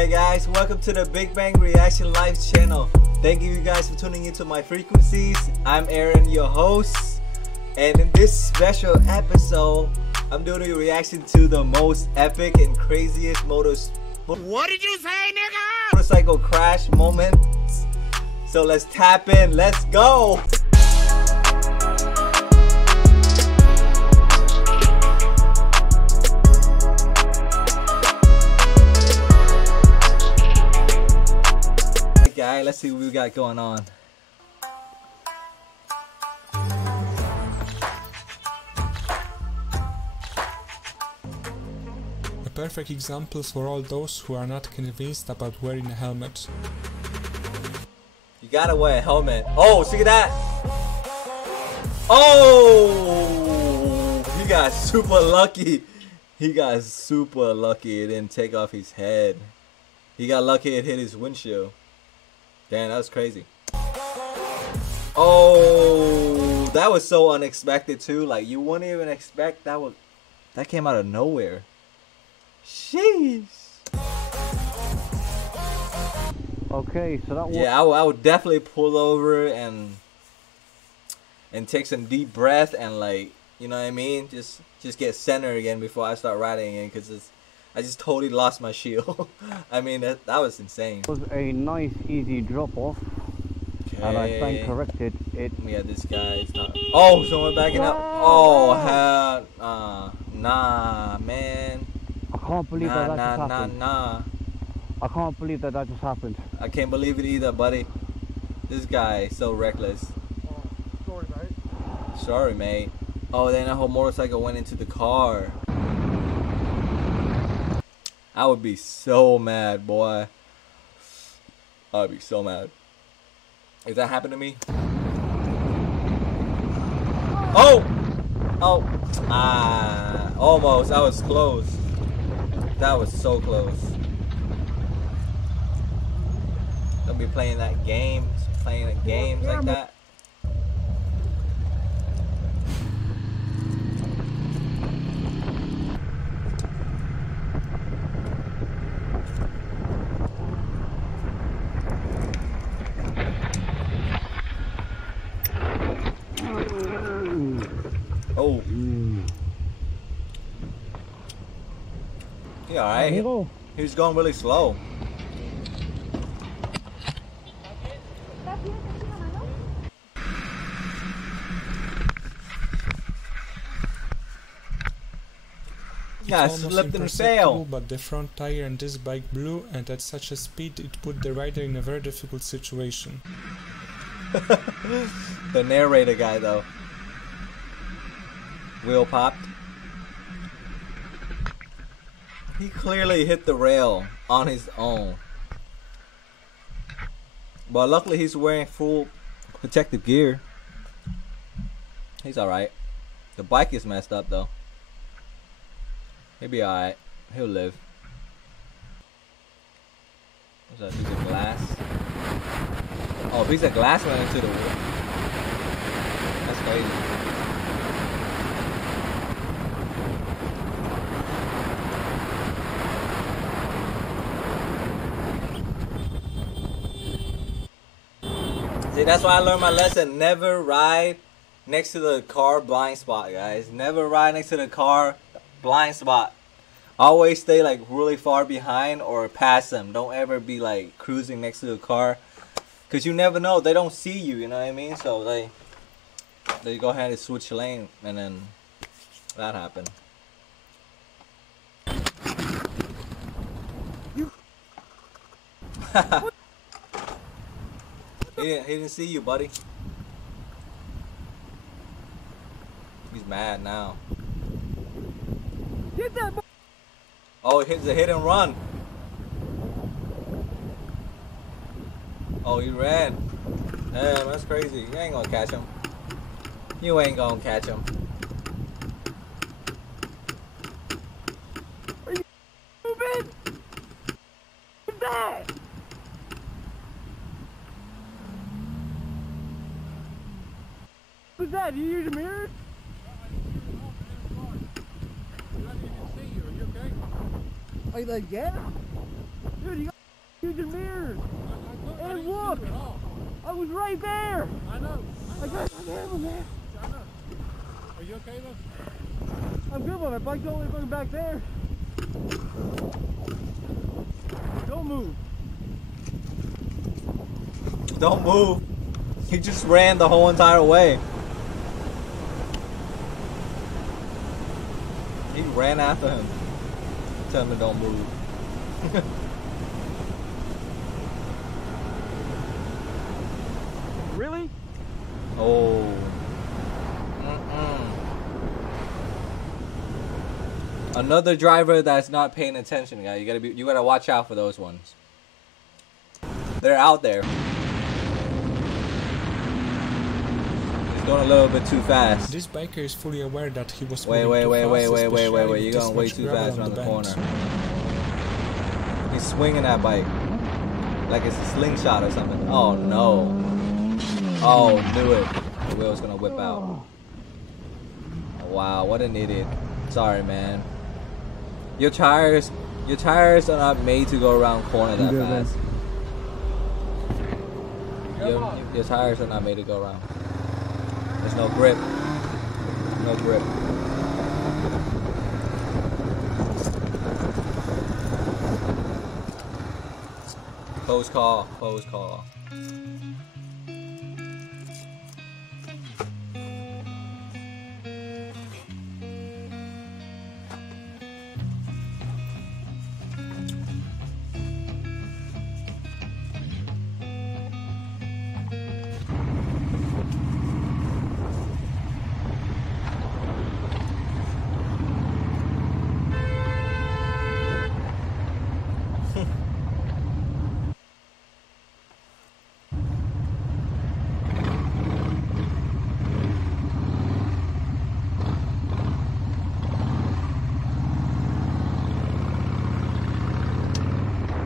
Hey guys, welcome to the Big Bang Reaction Live channel. Thank you guys for tuning into my frequencies. I'm Aaron, your host, and in this special episode, I'm doing a reaction to the most epic and craziest What did you say, nigga? motorcycle crash moments. So let's tap in. Let's go. Guy, let's see what we got going on. A perfect example for all those who are not convinced about wearing a helmet. You gotta wear a helmet. Oh, see that? Oh, he got super lucky. He got super lucky. It didn't take off his head. He got lucky it hit his windshield. Damn, that was crazy. Oh, that was so unexpected too. Like you wouldn't even expect that came out of nowhere. Sheesh. Okay, so that was... Yeah, I would definitely pull over and take some deep breath and, like, you know what I mean? Just get centered again before I start riding again, because I just totally lost my shield. I mean, that was insane. It was a nice, easy drop-off, and I stand corrected. Yeah, this guy's not... Oh, someone backing up. Oh, hell, nah, man. I can't believe that just happened. Nah. I can't believe that just happened. I can't believe it either, buddy. This guy is so reckless. Sorry, mate. Sorry, mate. Oh, then that whole motorcycle went into the car. I would be so mad, boy. I would be so mad if that happened to me. Oh! Oh! Ah, almost. I was close. That was so close. Don't be playing that games like that. Oh. He alright. He was going really slow. Yeah, slipped and fell. But the front tire in this bike blew, and at such a speed it put the rider in a very difficult situation. The narrator guy though. Wheel popped. He clearly hit the rail on his own. But luckily he's wearing full protective gear. He's alright. The bike is messed up though. He'll be alright. He'll live. What's that? Piece of glass? Oh, a piece of glass went into the wheel. That's crazy. See, that's why I learned my lesson. Never ride next to the car blind spot, guys. Never ride next to the car blind spot. Always stay like really far behind or past them. Don't ever be like cruising next to the car, because you never know. They don't see you, you know what I mean? So they go ahead and switch lane, and then that happened. He didn't see you, buddy. He's mad now. Oh, it's a hit and run. Oh, he ran. Damn, that's crazy. You ain't gonna catch him. You ain't gonna catch him. Are you moving? What's that? What's that? You use a mirror? Are you like, yeah? Dude, you freaking mirrors. And look, I was right there. I know. I got my camera, man. I know. Are you okay though? I'm good, but my bike's only going back there. Don't move. Don't move. He just ran the whole entire way. He ran after him. Tell him to don't move. Really? Oh. Another driver that's not paying attention, guys. You gotta watch out for those ones. They're out there. He's going a little bit too fast. This biker is fully aware that he was Wait. You're You're going way too fast around the corner. He's swinging that bike like it's a slingshot or something. Oh no. Oh, knew it. The wheel's gonna whip out. Wow, what an idiot. Sorry, man. Your tires are not made to go around corner that fast. Your tires are not made to go around. There's no grip. No grip. Close call. Close call.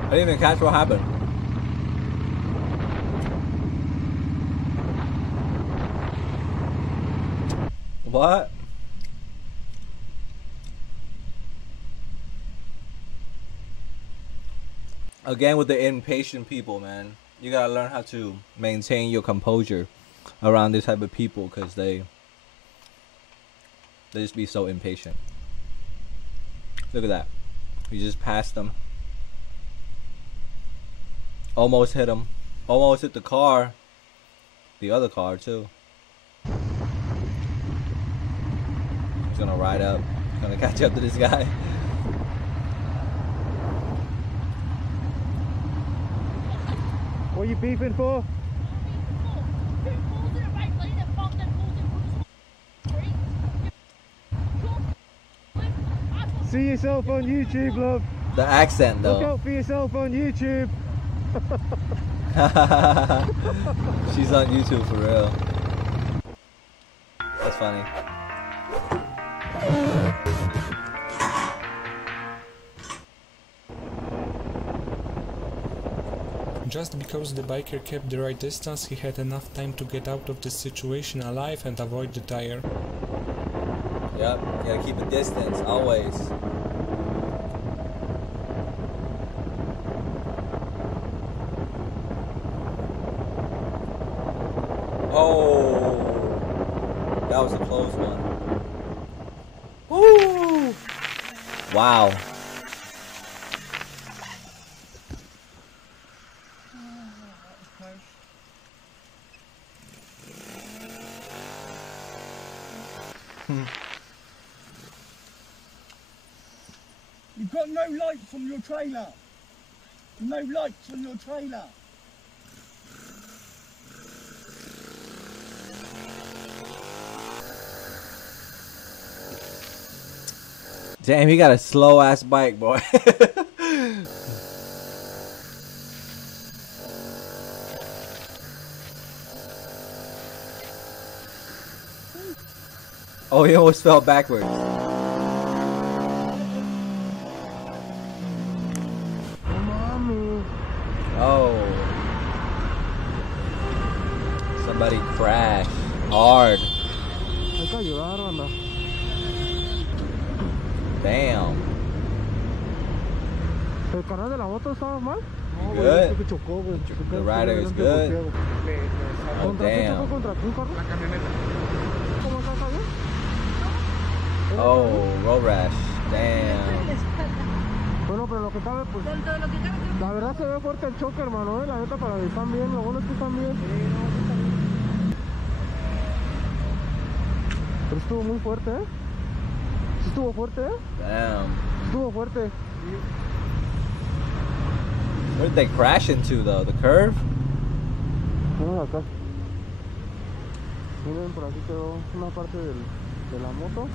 I didn't even catch what happened. What? Again with the impatient people, man. You gotta learn how to maintain your composure around this type of people, because they just be so impatient. Look at that. We just passed them. Almost hit him. Almost hit the car. The other car too. He's gonna ride up. He's gonna catch up to this guy. What are you beeping for? See yourself on YouTube, love. The accent though. Look out for yourself on YouTube. She's on YouTube for real. That's funny. Just because the biker kept the right distance, he had enough time to get out of the situation alive and avoid the tire. Yep, you gotta keep a distance, always. Oh, that was a close one. Woo! Wow. You've got no lights on your trailer. No lights on your trailer. Damn, he got a slow ass bike, boy. Oh, he almost fell backwards. Oh. Somebody crashed hard. Damn. ¿El canal de la moto estaba mal? You good? The rider is good. Oh, damn. Oh, road rash. Damn. Bueno, pero lo que cabe, pues. La verdad se ve fuerte el choque, hermano, la neta, para que están bien, lo bueno es que están bien. Pero estuvo muy fuerte, ¿eh? Sí estuvo fuerte, ¿eh? Damn. Estuvo fuerte. Where did they crash into though? The curve? Vamos acá. Miren, por aquí quedó una parte de la moto.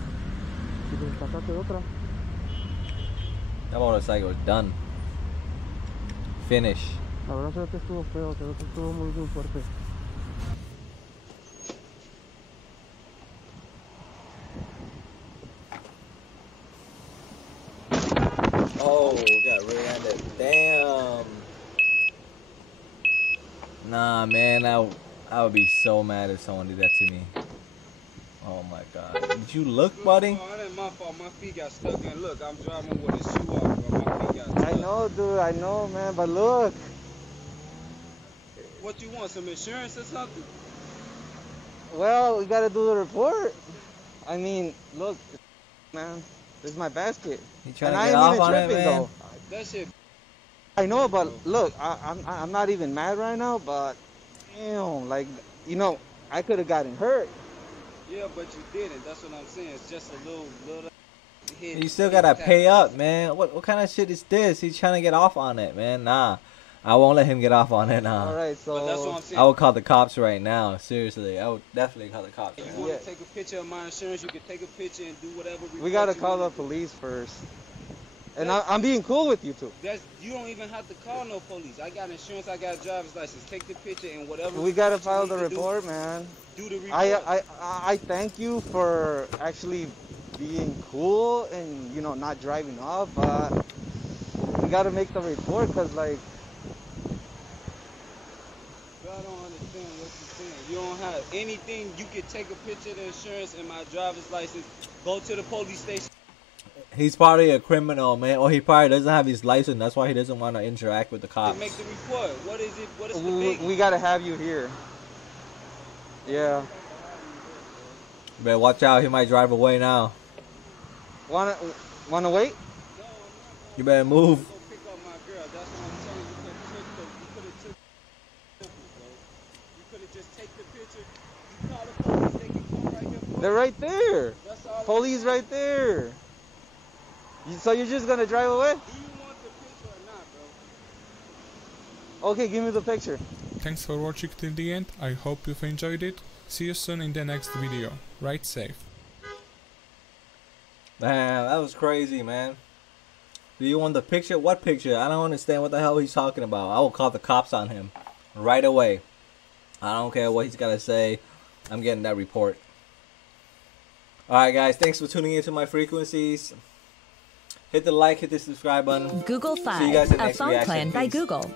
Y pues hasta acá quedó otra. That motorcycle was done. Finish. La verdad se ve que estuvo feo, se ve que estuvo muy fuerte. Oh, got rear-ended. Damn. Nah, man, I would be so mad if someone did that to me. Oh my God. Did you look, buddy? Oh, that ain't my fault. My feet got stuck in. Look, I'm driving with a shoe off, bro. My feet got stuck. I know, dude, I know, man, but look. What you want? Some insurance or something? Well, we gotta do the report. I mean, look, man, this is my basket. You trying And to I get ain't off even on it, tripping, man? though. That shit. I know, but look, I'm not even mad right now, but damn, like, you know, I could have gotten hurt. Yeah, but you didn't. That's what I'm saying. It's just a little hit. You still gotta pay up, man. What kind of shit is this? He's trying to get off on it, man. Nah, I won't let him get off on it. Nah. All right, But that's what so I'm saying. I would call the cops right now. Seriously, I would definitely call the cops. If man. you want Yeah. to take a picture of my insurance, you can take a picture and do whatever. we gotta report you call the want. police first. And I'm being cool with you two. You don't even have to call no police. I got insurance. I got a driver's license. Take the picture and whatever. We gotta report you file the need to report, man. Do the report. I thank you for actually being cool and, you know, not driving off, but we gotta make the report because, like, I don't understand what you're saying. You don't have anything. You can take a picture of the insurance and my driver's license. Go to the police station. He's probably a criminal, man, or he probably doesn't have his license. That's why he doesn't want to interact with the cops. And make the report. What is it? What is the big? we gotta have you here. Yeah. Better watch out. He might drive away now. Wanna wait? You better move. Go pick up my girl. That's what I'm telling you. You could have took pictures, bro. You could have just take the picture. You call the police. They can come right here. For They're you. right there. That's all. Police right there. So you're just gonna drive away? Do you want the picture or not, bro? Okay, give me the picture. Thanks for watching till the end. I hope you've enjoyed it. See you soon in the next video. Ride safe. Man, that was crazy, man. Do you want the picture? What picture? I don't understand what the hell he's talking about. I will call the cops on him right away. I don't care what he's got to say. I'm getting that report. Alright, guys. Thanks for tuning into my frequencies. Hit the like, hit the subscribe button. Google See you guys Fi, in the a next phone reaction. plan by Peace. Google.